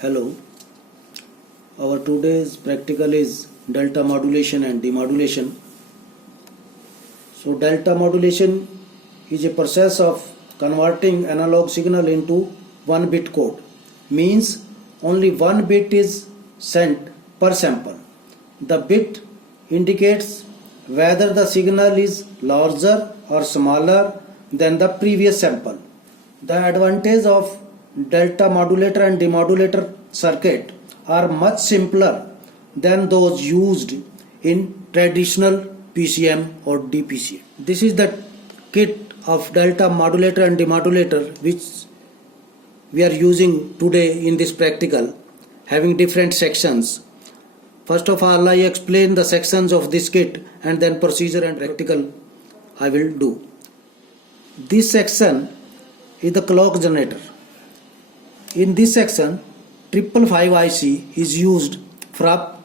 Hello, our today's practical is delta modulation and demodulation. So delta modulation is a process of converting analog signal into 1 bit code. Means only 1 bit is sent per sample. The bit indicates whether the signal is larger or smaller than the previous sample. The advantage of delta modulator and demodulator circuit are much simpler than those used in traditional PCM or DPCM. This is the kit of delta modulator and demodulator which we are using today in this practical, having different sections. First of all, I explain the sections of this kit and then procedure and practical I will do. This section is the clock generator. In this section, 555 IC is used for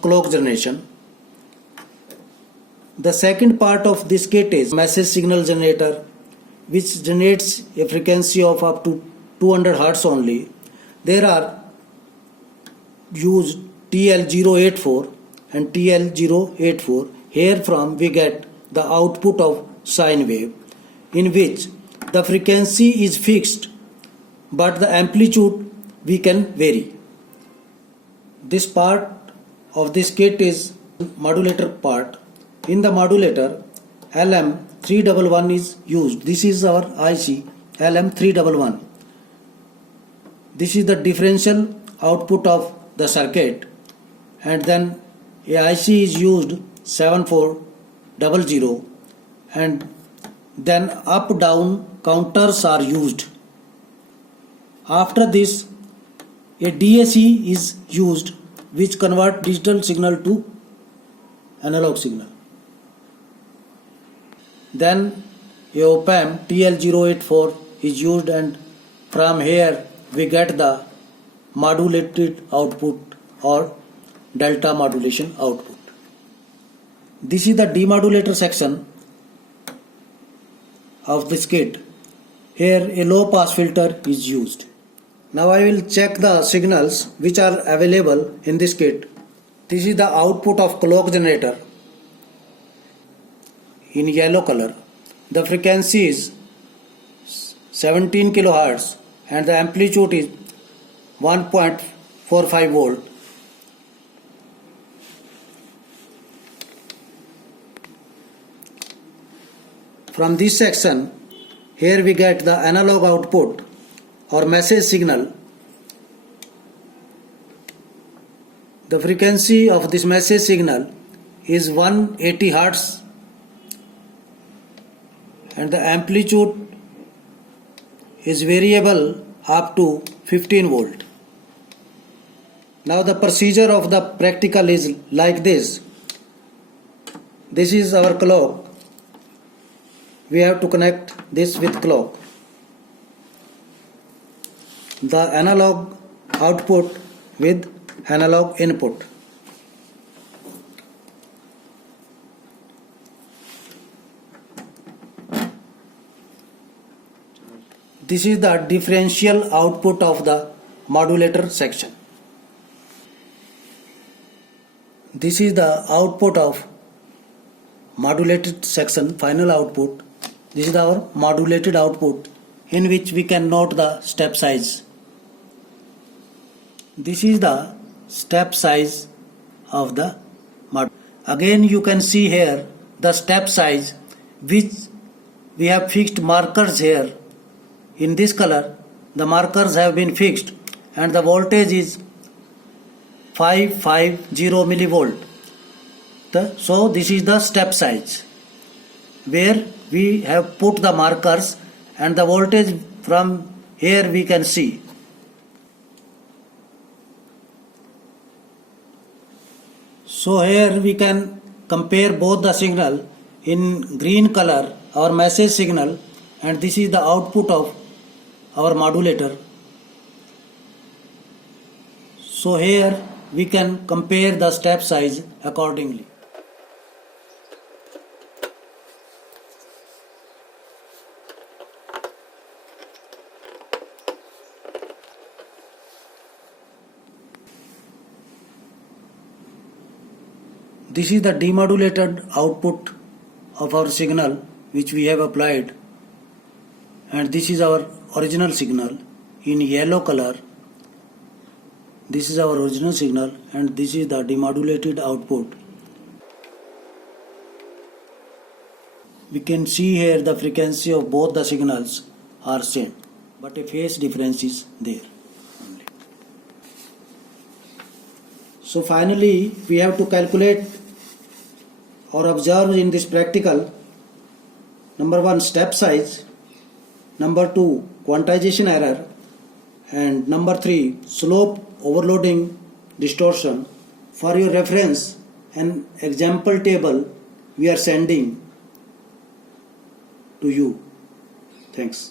clock generation. The second part of this kit is message signal generator, which generates a frequency of up to 200 Hz only. There are used TL084 and TL084. Herefrom we get the output of sine wave, in which the frequency is fixed but the amplitude we can vary. This part of this kit is modulator part. In the modulator, LM311 is used. This is our IC LM311. This is the differential output of the circuit, and then a IC is used 7400, and then up down counters are used. After this, a DAC is used, which convert digital signal to analog signal. Then a op-amp TL084 is used, and from here we get the modulated output or delta modulation output. This is the demodulator section of this kit. Here a low pass filter is used. Now I will check the signals which are available in this kit. This is the output of clock generator in yellow color. The frequency is 17 kHz and the amplitude is 1.45 volt. From this section, here we get the analog output or message signal. The frequency of this message signal is 180 Hz and the amplitude is variable up to 15 volt. Now the procedure of the practical is like this. This is our clock. We have to connect this with clock. The analog output with analog input. This is the differential output of the modulator section. This is the output of modulated section, final output. This is our modulated output, in which we can note the step size. This is the step size of the modulator. Again you can see here the step size, which we have fixed markers here. In this color the markers have been fixed and the voltage is 550 millivolt. So this is the step size where we have put the markers, and the voltage from here we can see. So here we can compare both the signal. In green color our message signal, and this is the output of our modulator. So here we can compare the step size accordingly. This is the demodulated output of our signal which we have applied, and this is our original signal in yellow color. This is our original signal and this is the demodulated output. We can see here the frequency of both the signals are same, but a phase difference is there only. So finally we have to calculate or observe in this practical, number 1, step size, number 2, quantization error, and number 3, slope overloading distortion. For your reference, an example table we are sending to you. Thanks.